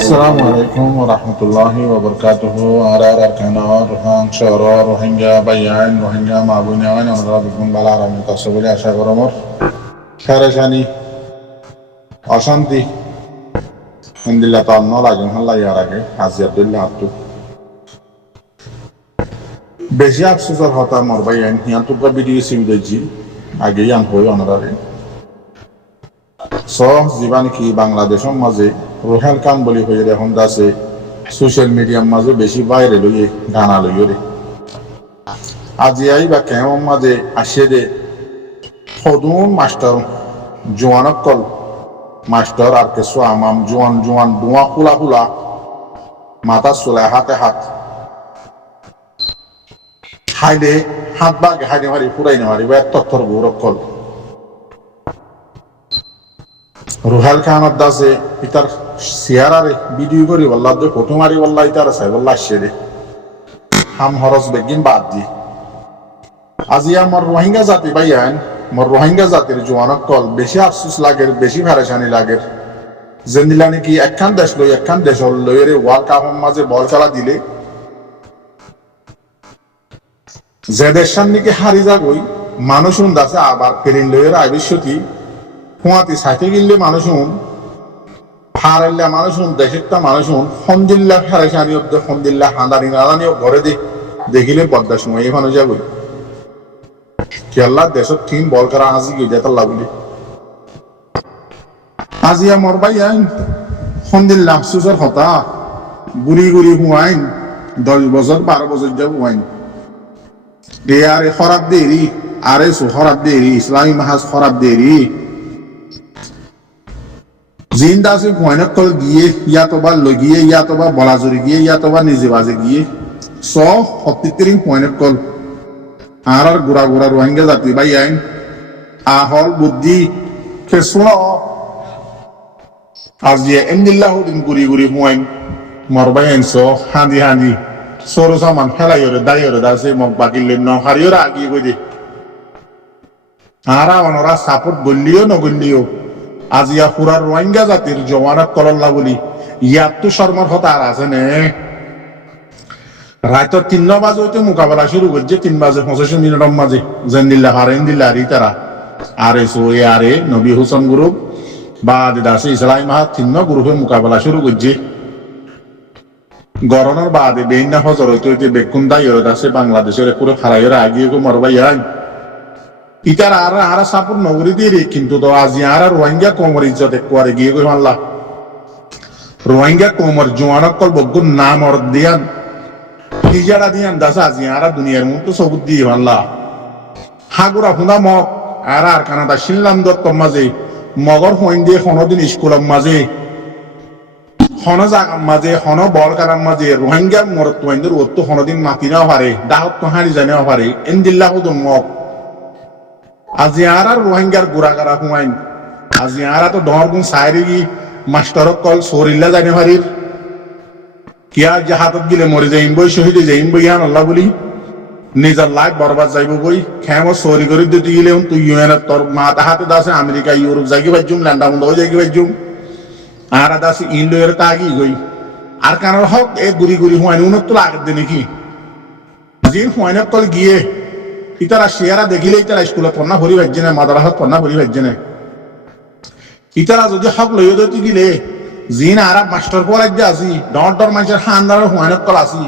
আসসালামু আলাইকুম ওয়া রাহমাতুল্লাহি ওয়া বারাকাতুহু আরকানা রোহান শহর রোহিঙ্গা বাইয়ান রোহিঙ্গা মাবুনিয়ান আমরা বিগুন বালা আরামে তাসবলি আশা করমর খারাজানি অশান্তি আলহামদুলিল্লাহ তাআলা লাগেন আল্লাহ ইয়ার আগে হাজি আব্দুল্লাহ আব্দু বেশি আফসোসের হতা মর বাইয়ান হিয়ান তুকা ভিডিও সিমদজি আগে ইয়ান হই অনারারে সহ জীবন কি বাংলাদেশের মাঝে রোহাল কাম বলি হয়ে এখন দাসে সোশ্যাল মিডিয়ার মাঝে বেশি বাইরে লইয়ে গানা লইয়ে রে আজি আই বা কেমন মাঝে আসে দে সদুন মাস্টার জোয়ানকল মাস্টার আর কেসো আমাম জোয়ান জোয়ান দুয়া ফুলা ফুলা মাথা চলে হাতে হাত হাইলে হাত বাগে হাইলে মারি ফুরাই নেওয়ারি বা তথ্যর গৌরকল রুহাল খানার দাসে ইতার সিয়ারারে ভিডিও করি বললা যে ফটো মারি বললা ইতার চাই বললা আসছে রে হাম হরস বেগিন বাদ দি আজি আমার রোহিঙ্গা জাতি ভাইয়ান মোর রোহিঙ্গা জাতির জোয়ানক কল বেশি আফসোস লাগের বেশি ফেরেশানি লাগের জেন্দিলা নাকি একখান দেশ লই একখান দেশ লইরে ওয়ার্ল্ড কাপের মাঝে বল খেলা দিলে যে দেশের নাকি হারি যাবই মানুষ দাসে আবার ফেরিন লইয়ের আবিষ্যতি হুঁয়াতি সাইতে গিললে মানুষ হারাইল্লা মানুষ দেশেরটা মানুষ ফন্দিল্লা ফেরেশানি অব্দ ফন্দিল্লা হাঁদানি নাদানি ঘরে দেখিলে পদ্মা সময় এখানে যাবই কেল্লা দেশের টিম বল করা আজি গিয়ে যেতে লাগলি আজি আমার ভাই আইন ফন্দিল্লা আফসুসের হতা গুড়ি গুড়ি হুয়াইন 10 বছর 12 বছর যাব হুয়াইন এ আরে খরাব দেরি আরে সো খরাব দেরি ইসলামী মাহাজ খরাব দেরি জিন্দা से ভয়ানক কল গিয়ে ইয়া তো বা লগিয়ে ইয়া তো বা বলাজুরি গিয়ে ইয়া তো বা নিজে বাজে গিয়ে সব হত্তিত্রিং ভয়ানক কল আর গুড়া গুড়া রোহিঙ্গা জাতি ভাই আইন আহল বুদ্ধি খেসুন আজি এমদিল্লাহ দিন গুড়ি গুড়ি হুয়াইন মরবাই আইন সো হাঁদি হাঁদি সরু সামান ফেলাইরে দাইরে দাসে মগ বাকিলে ন হারিয়রা আগিয়ে কই দে আরা অনরা সাপোর্ট গল্লিও নগল্লিও আজিয়া পুরার রোহিঙ্গা জাতির জওয়ানক কলল্লা বলি ইয়াত শর্মার হতা আর আছে নে রাত 3 বাজে হইতে মোকাবেলা শুরু করছে 3 বাজে 25 মিনিটের মাঝে জেন্দিল্লা হারেন দিল্লা রিতারা আরে সো আরে নবী হোসেন গ্রুপ বা দাসে ইসলামী মাহ 3 গ্রুপে মোকাবেলা শুরু করছে গরনের বাদে বেইনা হজর হইতে বেকুন্দা ইরে দাসে বাংলাদেশের পুরো হারাইরা আগিয়ে গো মরবাইয়া ইতার আর সাপোর্ট নগরী দিয়ে কিন্তু তো আজি আর রোহিঙ্গা কোমর ইজ্জত একবারে গিয়ে গই মাল্লা রোহিঙ্গা কোমর জোয়ানক কল বগুন নাম অর দিয়ান হিজারা দিয়ান দাসা আজি আর দুনিয়ার মতো সবুত দিয়ে মাল্লা হাগুরা হুনা মগ আর কানাডা শিনলাম দত্ত মাঝে মগর হইন দিয়ে কোনদিন স্কুলের মাঝে হন জাগার মাঝে হন বল কারার মাঝে রোহিঙ্গা মরত তোয়াইন্দের ওত কোনদিন মাতি নাও পারে দাহত তো হারি জানেও পারে এনদিল্লাহ হুদুন মগ আজি আর রোহিঙ্গার গুড়াগারা হুয়াইন আজি আর তো ডরগুন সাইরি মাস্টারক কল সরিল্লা জানে হারির কিয়া জাহাতত গিলে মরে যাইম বই শহীদে যাইম বই ইয়ান আল্লাহ বলি নিজের লাইফ বরবাদ যাইব বই খেম সরি করে দিতে গেলে তুই ইউএন তোর মাথা হাতে দাসে আমেরিকা ইউরোপ যাইগে বাজুম ল্যান্ডা বন্ধ হয়ে যাইগে বাজুম আর দাসে ইন্ডিয়ার তাগি গই আর কারণ হক এ গুড়ি গুড়ি হুয়াইন উনত তো লাগত দে নাকি জিন হুয়াইনক কল গিয়ে ইতারা শেয়ারা দেখিলে ইতারা স্কুলে পড়না ভরি বাজছে না মাদ্রাসাত পড়না ভরি বাজছে না ইতারা যদি হক লইয়া দিতে গেলে জিন আরব মাস্টার পর এক আসি ডর ডর মানুষের হান্দার হুয়াইনক কল আসি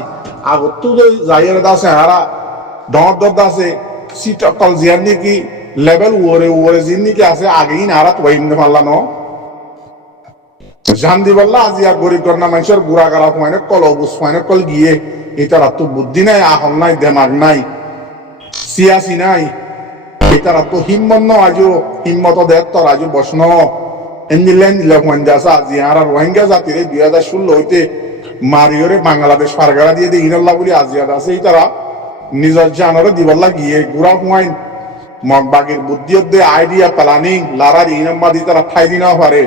আগত তো যাইয়ের দাসে হারা ডর ডর দাসে সিট কল জিয়ার নাকি লেভেল ওরে জিন নাকি আছে আগেই না আরাত ওয়াইন পারলা ন জান দি বললা আজি আর গরিব গন্না মানুষের গুড়া গালা হুয়াইনক কল অবুস হুয়াইনক কল গিয়ে ইতারা তো বুদ্ধি নাই আহল নাই দেমাগ নাই সিয়াসি নাই এটার তো হিম্মত আজও হিম্মত দেয় তোর আজও বসন এন্দিলেন দিলে হুয়াইন্দাসা আজি আর রোহিঙ্গা জাতির 2016 হইতে মারিওরে বাংলাদেশ ফারগারা দিয়ে দিয়ে ইনাল্লাহ বলি আজিয়াদ আছে তারা নিজের জানরে দিবাল্লা গিয়ে গুড়া হুয়াইন মগবাগের বুদ্ধি দে আইডিয়া প্ল্যানিং লারার ইনাম্মাদি তারা ঠাই দিনা পারে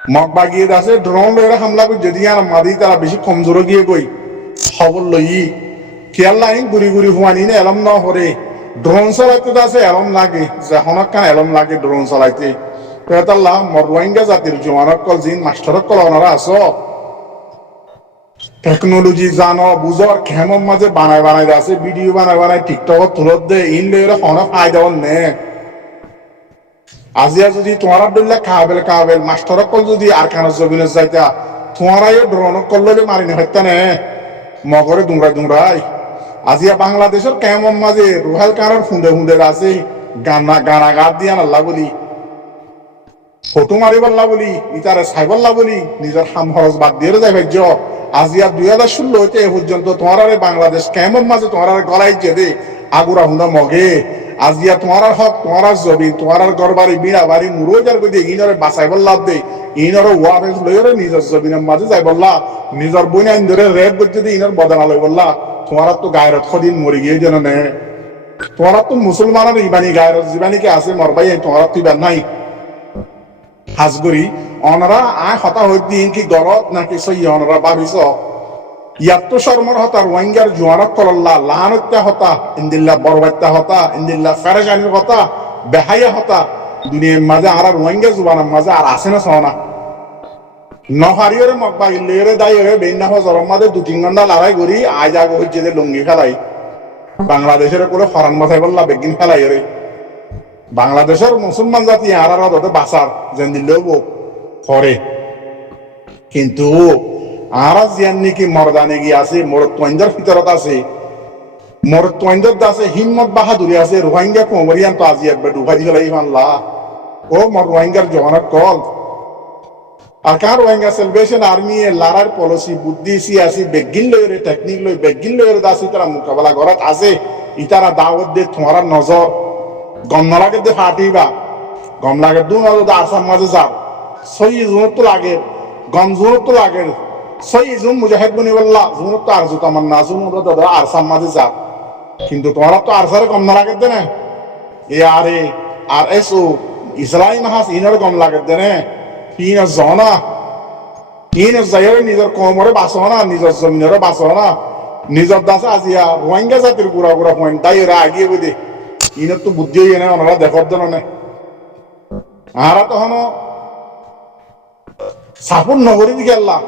মগবাগিয়ে আছে ড্রোন লইরা হামলা করে যদি আর মাদি তারা বেশি কমজোর গিয়ে গই খবর লই কেয়াল্লাইন গুড়ি গুড়ি হুয়ানি না এলম না হরে ড্রোন চালাইতে আছে এলম লাগে যখন কান এলম লাগে ড্রোন চালাইতে তেতাল্লাহ রোহিঙ্গা জাতির জোয়ানকল জিন মাস্টারকল ওনারা আছো টেকনোলজি জানো বুঝর খেমর মাঝে বানায় বানাই আছে ভিডিও বানায় টিকটক তুলত দে ইন লেরে হনা ফায়দা নে আজিয়া যদি তোমার ডুল্লা কাবেল মাস্টারকল যদি আর কান জবিনে যাইতা তোমারাই ড্রোন করলে মারিনে হত্যা নে মগরে দুমরাই আজিয়া বাংলাদেশের কেমন মাঝে রুহাল কানার ফুঁদে আছে গানা গাত দিয়া নাল্লা বলি ফটো মারিবাল্লা বলি ইতারে সাইবাল্লা বলি নিজের হাম খরচ বাদ দিয়ে যাই ভাজ্য আজিয়া 2016 হইতে এ পর্যন্ত তোমার বাংলাদেশ কেমন মাঝে তোমার গলাই যে আগুরা হুন্দা মগে আজিয়া তোমার হক তোমার জবি তোমার গরবারি বিড়া বাড়ি মুরোজার গদি ইনরে বাঁচাইবাল্লা দে ইনরে ওয়াফেস লইরে নিজের জবিনের মাঝে যাই বললা নিজের বইনাইন ধরে রেপ করতে দিয়ে ইনর বদনা লই বললা তোমার তো গায়রত খদিন মরি গিয়ে যেন নে তোমার তো মুসলমানের ইবানি গায়রত জীবানিকে আছে মরবাই তোমার তো ইবান নাই হাজগরি অনরা আয় হতা হইতে কি গলত নাকি সই অনরা ভাবিস ইয়াত্ত শর্মর হতা রোহিঙ্গার জোয়ানক কল্লা লাহানত্যা হতা ইন্দিল্লা বরবাত্যা হতা ইন্দিল্লা ফেরেজানির হতা বেহাইয়া হতা দুনিয়ার মাঝে আর রোহিঙ্গা জুবানের মাঝে আর আসে না সহনা নহারিয়রে মকবা ইল্লেরে দাইরে বেন্না হজরম মাঝে 2-3 ঘন্টা লড়াই করি আজ আগে হচ্ছে যে লুঙ্গি ফেলাই বাংলাদেশের করে ফরান মাথায় বললা বেগিন ফেলাই রে বাংলাদেশের মুসলমান জাতি আর বাঁচার যেন দিলেও করে কিন্তু আর জিয়ান নাকি মরদানে গিয়ে আছে মরত্বইন্দার ভিতরত আছে মরত্বইন্দার আছে হিম্মত বাহাদুরি আছে রোহিঙ্গা কোমরিয়ান তো আজি একবার ডুবাই ফেলাই মানলা ও মর রোহিঙ্গার জওয়ানত কল আর কার রোহিঙ্গা সেলভেশন আর্মি এ লড়ার পলিসি বুদ্ধি সিয়াসি বেগিন লইরে টেকনিক লই বেগিন লইরে দাসি তারা মোকাবেলা করাত আছে ইতারা দাওয়াত দে তোমার নজর গম নালাগে দে ফাটিবা গম লাগে দু নজর আসাম মাঝে যাও সই জুনত তো লাগে গম জুনত তো লাগে সই জুন মুজাহিদ বনি বললা জুনত তো আর জুত আমার না জুনত দাদা আসাম মাঝে যাও কিন্তু তোমার তো আরসারে গম নালাগে দে না এ আরে আর এসো ইসরাইল মাহাস ইনার গম লাগে দে না তিন জনা তিন জায়গায় নিজের কোমরে বাঁচো না নিজের জমিনেরও বাঁচো না নিজের দাসে আজিয়া রোহিঙ্গা জাতির গুড়া পয়েন্ট তাই এরা আগিয়ে বুঝে ইনের তো বুদ্ধি হয়ে না ওনারা দেখার জন্য নেই আরা তখন সাপুর নগরী দিকে আল্লাহ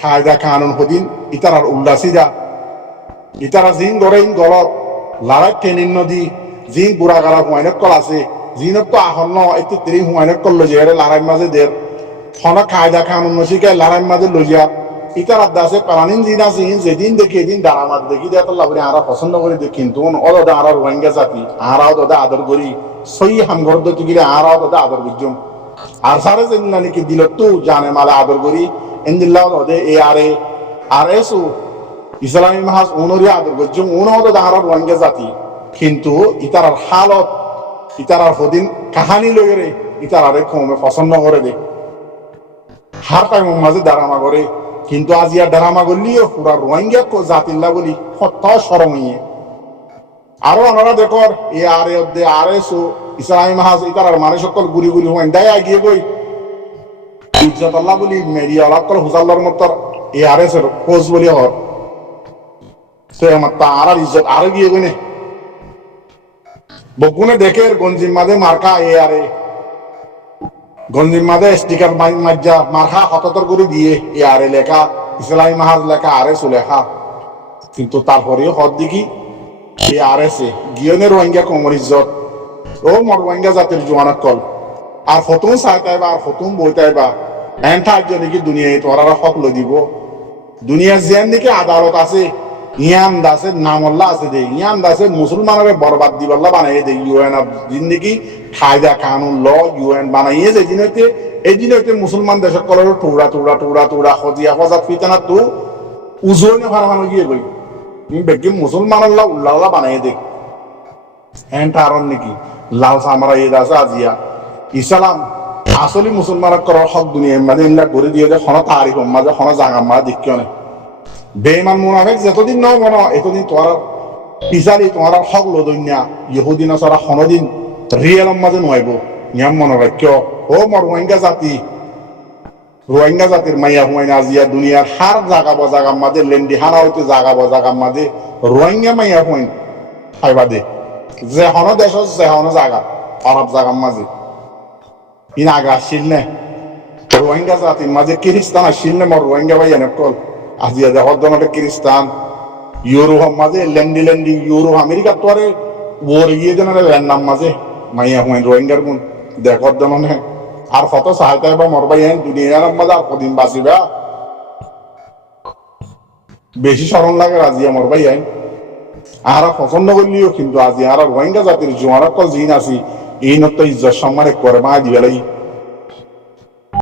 কায়দা কানুন হদিন ইতারার উল্লাসিদা ইতারা জিন গড়ে ইন গলত লড়াই ট্রেনিন নদী জিন বুড়া গালা হুয়াইনক কল আছে জিনত তো আহন্ন একটু তিরি হুয়াইনক করলো যে লড়াইয়ের মাঝে দের ফনা কায়দা কানুন নসিকে লড়াইয়ের মাঝে লইয়া ইতার আদাসে পালানিন জিন আছে যেদিন দেখি এদিন দাঁড়ামার দেখি দেয় তো লাভরে আরা পছন্দ করে দেখি কিন্তু ওদা আরা রোহিঙ্গা জাতি আরাও দাদা আদর করি সই হামঘর দিতে গেলে আরাও দাদা আদর বুঝুম আর সারে যেদিন নাকি দিল তো জানে মালে আদর করি এন্দিল্লাহ ওদে এ আরে আর এসু ইসলামী মাহাজ উনরি আদর করছুম উনও দাদা আরা রোহিঙ্গা জাতি কিন্তু ইতারার হালত ইতারার হদিন কাহানি লইরে ইতারারে কমে পছন্দ করে দে হার টাইমের মাঝে দাঁড়ামা করে কিন্তু আজি আর ড্রামা করলিও পুরা রোহিঙ্গা জাতিল্লা বলি সত্য সরমইয়ে আরো ওনারা দেখর এ আরে অধ্যে আরে সো ইসলামী মাহাজ ইতার মানে সকল গুলি হুয়াইন দেয় আগিয়ে গই ইজ্জত আল্লাহ বলি মেরিয়া আল্লাহ কল হুজাল্লার মত এ আরে সর খোঁজ বলি হর তো আমার তা আর ইজ্জত আরো গিয়ে গই নে বকুনে দেখে গঞ্জিম মাঝে মার্কা এ আরে গঞ্জিম মাঝে স্টিকার মাজ্জা মার্কা হততর করে দিয়ে এ আরে লেখা ইসলামী মাহাজ লেখা আরে সো লেখা কিন্তু তারপরেও হদ দেখি এ আর এসে গিয়নের রোহিঙ্গা কমর ইজ্জত ও মর রোহিঙ্গা জাতির জোয়ানত কল আর ফতুন চাইতাইবা আর ফতুন বইতাইবা এনঠার জন্য কি দুনিয়ায় তোরা হক লই দিব দুনিয়ার যেন নাকি আদালত আছে ইয়ান দাসে নামল্লা আছে দে ইয়ান দাসে মুসলমানের বরবাদ দিবাল্লা বানাইয়ে দে ইউএন জিন্দগি কায়দা কানুন ল ইউএন বানাইয়ে যে জিনতে এই জিনতে মুসলমান দেশের কলর টুরা টুরা টুরা টুরা খজিয়া ফজাত ফিতানা তো উজনে ফারানো গিয়ে গই বেগি মুসলমান আল্লাহ উল্লাহ বানাইয়ে দে এনঠারন নাকি লাল সামরা এই দাসে আজিয়া ইসলাম আসলে মুসলমান করার হক দুনিয়ার মাঝে ইল্লা করে দিয়ে যে খন তারিখ মাঝে খন জাগা মা দেখিও না বেমান মুনাফিক যতদিন ন মন এতদিন তোমার পিছালি তোমার হক লদন্যা ইহুদি নসারা খনদিন রিয়েলম মাঝে নয়ব নিয়ম মনে রাখ্য ও মর রোহিঙ্গা জাতি রোহিঙ্গা জাতির মাইয়া হুমাইনা আজিয়া দুনিয়ার হার জাগা বজাগার মাঝে লেন্ডি হারা হইতে জাগা বজাগার মাঝে রোহিঙ্গা মাইয়া হুমাইন খাইবা দে যে হন দেশ যে হন জাগা আরব জাগার মাঝে ইন আগা আসছিল না রোহিঙ্গা জাতির মাঝে খ্রিস্টান আসছিল না মর রোহিঙ্গা ভাই এনে কল আজি আজ হদ্দনটে খ্রিস্টান ইউরোপ মাঝে ল্যান্ডি ল্যান্ডি ইউরোপ আমেরিকা তো আরে ওর গিয়ে যেন নাম মাঝে মাইয়া হুয়েন রোহিঙ্গার গুণ দেখ হদ্দনে আর কত সাহায্য বা মর ভাই দুনিয়ার মাঝে আর কদিন বাঁচিবা বেশি স্মরণ লাগে আজি আমার ভাই আহারা পছন্দ করলিও কিন্তু আজি আহারা রোহিঙ্গা জাতির জোয়ার জিন আছি এই নত ইজ্জত সম্মানে করে মা দিবেলাই